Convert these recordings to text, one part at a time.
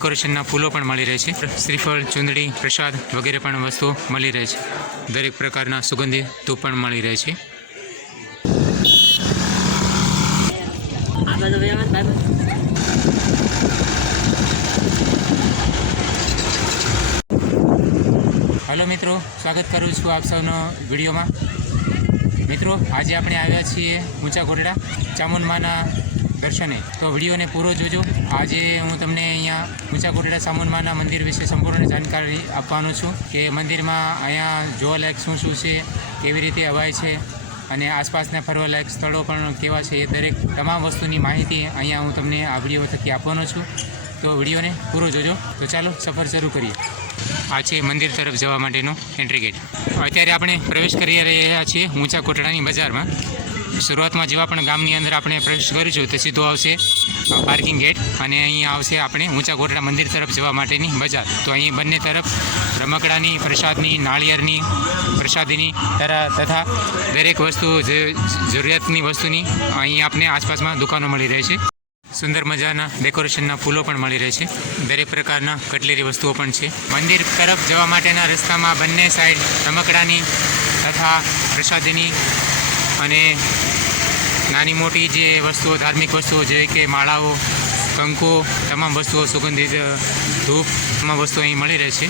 ડેકોરેશનના ફૂલો પણ મળી રહે છે. શ્રીફળ ચુંદડી પ્રસાદ વગેરે પણ વસ્તુઓ મળી રહે છે. દરેક પ્રકારના સુગંધિત ધૂપ પણ મળી રહે છે. હલો મિત્રો સ્વાગત કરું છું આપ સૌનો વિડીયોમાં. મિત્રો આજે આપણે આવ્યા છીએ ઊંચા કોટડા ચામુંડમાના દર્શને. તો વિડીયોને પૂરો જોજો. આજે હું તમને અહીંયા ઊંચા કોટડા સામુનમાના મંદિર વિશે સંપૂર્ણ જાણકારી આપવાનો છું કે મંદિરમાં અહીંયા જોવાલાયક શું શું છે, કેવી રીતે અવાય છે અને આસપાસના ફરવાલાયક સ્થળો પણ કેવા છે એ દરેક તમામ વસ્તુની માહિતી અહીંયા હું તમને આ વીડિયો થકી આપવાનો છું. તો વિડીયોને પૂરો જોજો. તો ચાલો સફર શરૂ કરીએ. આ છે મંદિર તરફ જવા માટેનો એન્ટ્રી ગેટ અત્યારે આપણે પ્રવેશ કરી રહ્યા છીએ ઊંચા કોટડાની બજારમાં. શરૂઆતમાં જેવા પણ ગામની અંદર આપણે પ્રવેશ કરીશું, તો સીધો આવશે પાર્કિંગ ગેટ અને અહીંયા આવશે આપણે ઊંચા કોટડા મંદિર તરફ જવા માટેની બજાર. તો અહીં બંને તરફ રમકડાની, પ્રસાદની, નાળિયેરની, પ્રસાદીની તથા દરેક વસ્તુ જરૂરિયાતની વસ્તુની અહીં આપણે આસપાસમાં દુકાનો મળી રહે છે. સુંદર મજાના ડેકોરેશનના ફૂલો પણ મળી રહે છે. દરેક પ્રકારના કટલેરી વસ્તુઓ પણ છે. મંદિર તરફ જવા માટેના રસ્તામાં બંને સાઈડ રમકડાની તથા પ્રસાદીની અને નાની મોટી જે વસ્તુઓ, ધાર્મિક વસ્તુઓ જે કે માળાઓ, કંકુ, તમામ વસ્તુઓ, સુગંધિત ધૂપ, તમામ વસ્તુઓ અહીં મળી રહે છે.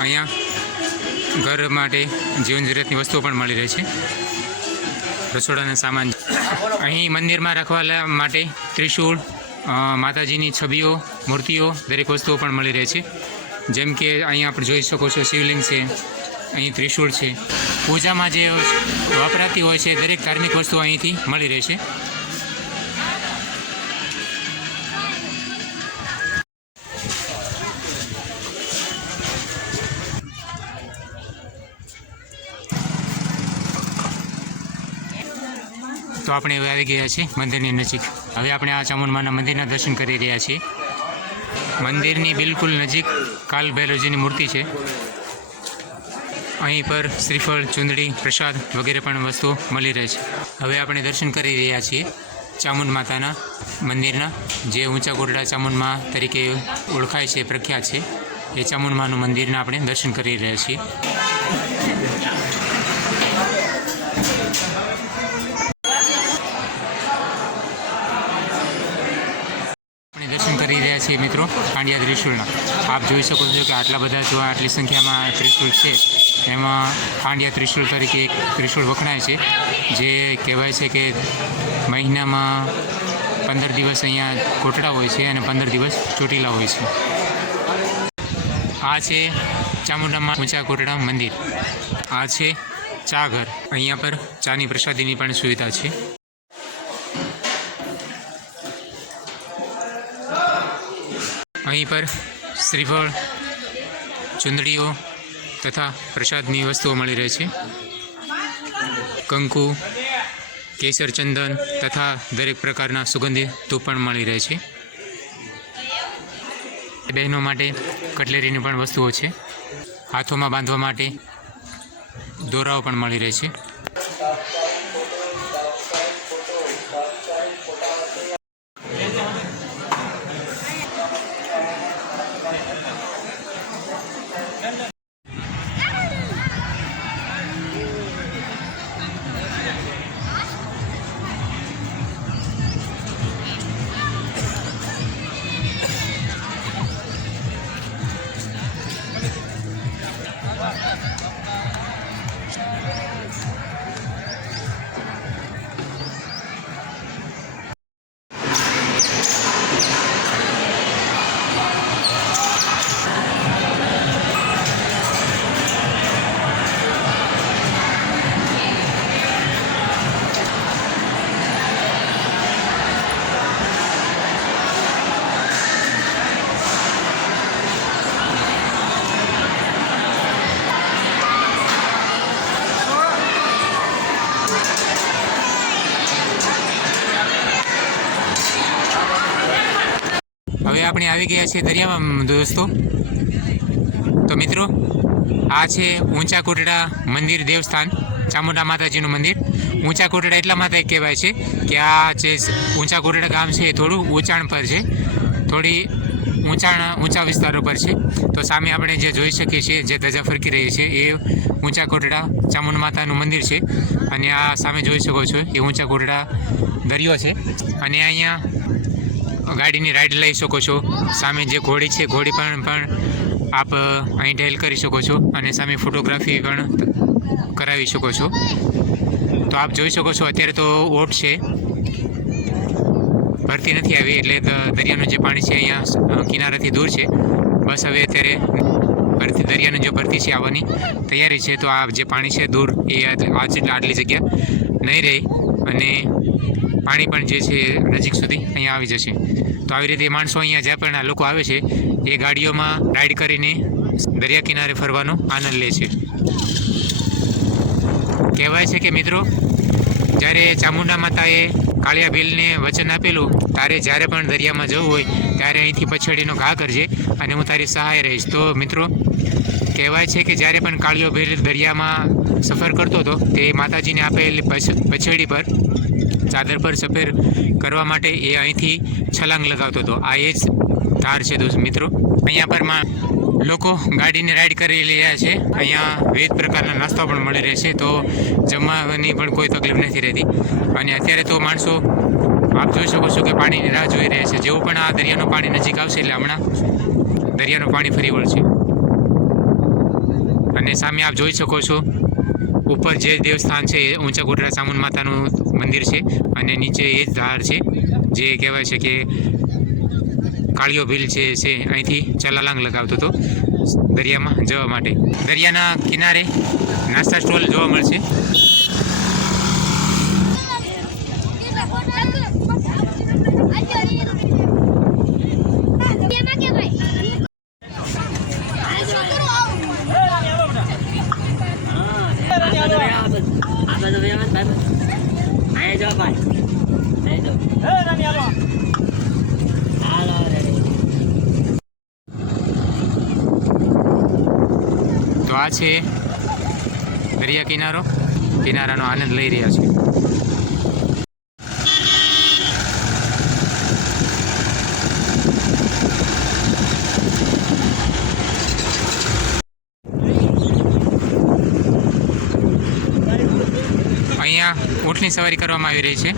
અહીંયા ઘર માટે જીવન જરૂરિયાતની વસ્તુઓ પણ મળી રહે છે. રસોડાના સામાન. અહીં મંદિરમાં રાખવા માટે ત્રિશૂળ માતાજીની છબીઓ, મૂર્તિઓ, દરેક વસ્તુઓ પણ મળી રહે છે. જેમ કે અહીં આપણે જોઈ શકો છો શિવલિંગ છે, અહીં ત્રિશૂળ છે. પૂજામાં જે વપરાતી હોય છે, દરેક ધાર્મિક વસ્તુઓ અહીંથી મળી રહેશે તો આપણે હવે આવી ગયા છીએ મંદિરની નજીક. હવે આપણે આ ચામુંડમાના મંદિરના દર્શન કરી રહ્યા છીએ. મંદિરની બિલકુલ નજીક કાલ ભૈરવજીની મૂર્તિ છે. અહીં પર શ્રીફળ, ચુંદડી, પ્રસાદ વગેરે પણ વસ્તુઓ મળી રહે છે. હવે આપણે દર્શન કરી રહ્યા છીએ ચામુંડ માતાના મંદિરના. જે ઊંચા ગોરડા ચામુંડમા તરીકે ઓળખાય છે, પ્રખ્યાત છે. એ ચામુંડમાનું મંદિરના આપણે દર્શન કરી રહ્યા છીએ આપણે દર્શન કરી રહ્યા છીએ મિત્રો પાંડિયા ત્રિશુલના. આપ જોઈ શકો છો કે આટલા બધા જો આટલી સંખ્યામાં ત્રિશુલ છે, એમાં પાંડિયા ત્રિશુલ તરીકે એક ત્રિશુલ વખણાય છે, જે કહેવાય છે કે મહિનામાં પંદર દિવસ અહીંયા કોટડા હોય છે અને પંદર દિવસ ચોટીલા હોય છે. આ છે ચામુંડામાં ઊંચા કોટડા મંદિર. આ છે ચા ઘર. અહીંયા પર ચાની પ્રસાદીની પણ સુવિધા છે. અહીં પર શ્રીફળ, ચુંદડીઓ તથા પ્રસાદની વસ્તુઓ મળી રહે છે. કંકુ, કેસર ચંદન તથા દરેક પ્રકારના સુગંધિત ધૂપ પણ મળી રહે છે. બહેનો માટે કટલેરીની પણ વસ્તુઓ છે. હાથોમાં બાંધવા માટે દોરાઓ પણ મળી રહે છે. よし。આપણે આવી ગયા છીએ દરિયામાં દોસ્તો. તો મિત્રો, આ છે ઊંચા કોટડા મંદિર દેવસ્થાન, ચામુંડા માતાજીનું મંદિર. ઊંચા કોટડા એટલા માટે કહેવાય છે કે આ જે ઊંચા કોટડા ગામ છે એ થોડું ઊંચાણ પર છે. થોડી ઊંચાણ, ઊંચા વિસ્તારો પર છે. તો સામે આપણે જે જોઈ શકીએ છીએ, જે ધજા ફરકી રહી છે, એ ઊંચા કોટડા ચામુંડ માતાનું મંદિર છે. અને આ સામે જોઈ શકો છો, એ ઊંચા કોટડા દરિયો છે. અને અહીંયા ગાડીની રાઈડ લઈ શકો છો. સામે જે ઘોડી છે, ઘોડી પણ પણ આપ અહીં ઢેલ કરી શકો છો અને સામે ફોટોગ્રાફી પણ કરાવી શકો છો. તો આપ જોઈ શકો છો, અત્યારે તો ઓટ છે. ભરતી નથી આવી, એટલે દરિયાનું જે પાણી છે અહીંયા કિનારાથી દૂર છે. બસ હવે અત્યારે ભરતી, દરિયાની જો ભરતી છે આવવાની તૈયારી છે, તો આ જે પાણી છે દૂર, એ આટલી જગ્યા નહીં રહી. અને પાણી પણ જે છે નજીક સુધી અહીંયા આવી જશે. તો આવી રીતે માણસો અહીંયા જ્યાં પણ લોકો આવે છે, એ ગાડીઓમાં રાઈડ કરીને દરિયા કિનારે ફરવાનો આનંદ લે છે. કહેવાય છે કે મિત્રો, જ્યારે ચામુંડા માતાએ કાળિયા ભીલને વચન આપેલું, તારે જ્યારે પણ દરિયામાં જવું હોય, ત્યારે અહીંથી પછડીનો ઘા કરજે અને હું તારી સહાય રહીશ. તો મિત્રો, કહેવાય છે કે જ્યારે પણ કાળિયો ભીલ દરિયામાં સફર કરતો હતો, તે માતાજીને આપેલી પછ- પછેડી પર ચાદર પર સફેર કરવા માટે એ અહીંથી છલાંગ લગાવતો હતો. આ એ જ ધાર છે દોસ્ત મિત્રો. અહીંયા પરમાં લોકો ગાડીને રાઈડ કરી રહ્યા છે. અહીંયા વિવિધ પ્રકારના નાસ્તા પણ મળી રહે છે. તો જમવાની પણ કોઈ તકલીફ નથી રહેતી. અને અત્યારે તો માણસો, આપ જોઈ શકો છો કે પાણીની રાહ જોઈ રહ્યા છે. જેવું પણ આ દરિયાનું પાણી નજીક આવશે એટલે હમણાં દરિયાનું પાણી ફરી વળશે. અને સામે આપ જોઈ શકો છો, ઉપર જે દેવસ્થાન છે એ ઊંચા કોટરા સામુન માતાનું મંદિર છે અને નીચે એ જ ધાર છે, જે કહેવાય છે કે કાળિયો ભીલ છે છે. અહીંથી ચલાલાંગ લગાવતો હતો દરિયામાં જવા માટે. દરિયાના કિનારે નાસ્તા સ્ટોલ જોવા મળશે હા આગળ તો વ્યવહાર આગળ તો વ્યવહાર ભાઈ અહીંયા જો ભાઈ અહીં જો હાલો રે તો આ છે દરિયા કિનારો. કિનારાનો આનંદ લઈ રહ્યા છે અહીંયા ઊંટની સવારી કરવામાં આવી રહી છે.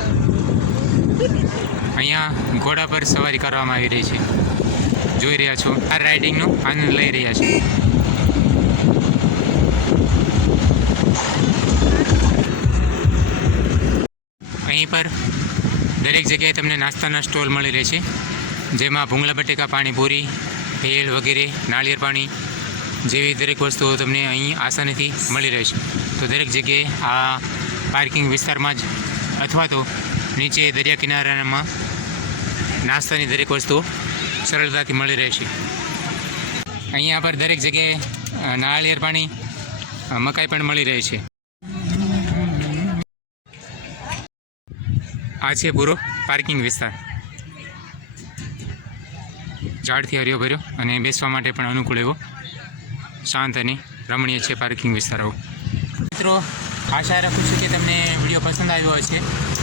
અહીંયા ઘોડા પર સવારી કરવામાં આવી રહી છે. જોઈ રહ્યા છો આ રાઇડિંગનો આનંદ લઈ રહ્યા છે. પર દરેક જગ્યાએ તમને નાસ્તાના સ્ટોલ મળી રહે છે, જેમાં ભૂંગળા બટેકા, પાણીપુરી, ભેળ વગેરે, નાળિયેર પાણી જેવી દરેક વસ્તુઓ તમને અહીં આસાનીથી મળી રહેશે તો દરેક જગ્યાએ આ પાર્કિંગ વિસ્તારમાં જ અથવા તો નીચે દરિયા કિનારામાં નાસ્તાની દરેક વસ્તુઓ સરળતાથી મળી રહેશે અહીંયા પર દરેક જગ્યાએ નાળિયેર પાણી મકાઈ પણ મળી રહે છે. આ છે પૂરો પાર્કિંગ વિસ્તાર ઝાડથી હર્યો ભર્યો અને બેસવા માટે પણ અનુકૂળ એવો શાંત અને રમણીય છે પાર્કિંગ વિસ્તારો મિત્રો આશા રાખું છું કે તમને વીડિયો પસંદ આવ્યો હશે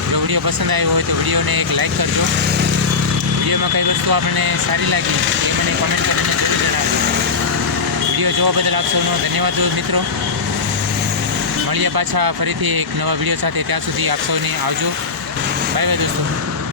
જો વીડિયો પસંદ આવ્યો હોય તો વિડીયોને એક લાઇક કરજો વિડીયોમાં કઈ વસ્તુ આપણને સારી લાગી એ મને કોમેન્ટ કરીને વીડિયો જોવા બદલ આપ સૌનો ધન્યવાદ મિત્રો મળીએ પાછા ફરીથી એક નવા વીડિયો સાથે ત્યાં સુધી આપ સૌને આવજો Bay bay dostum.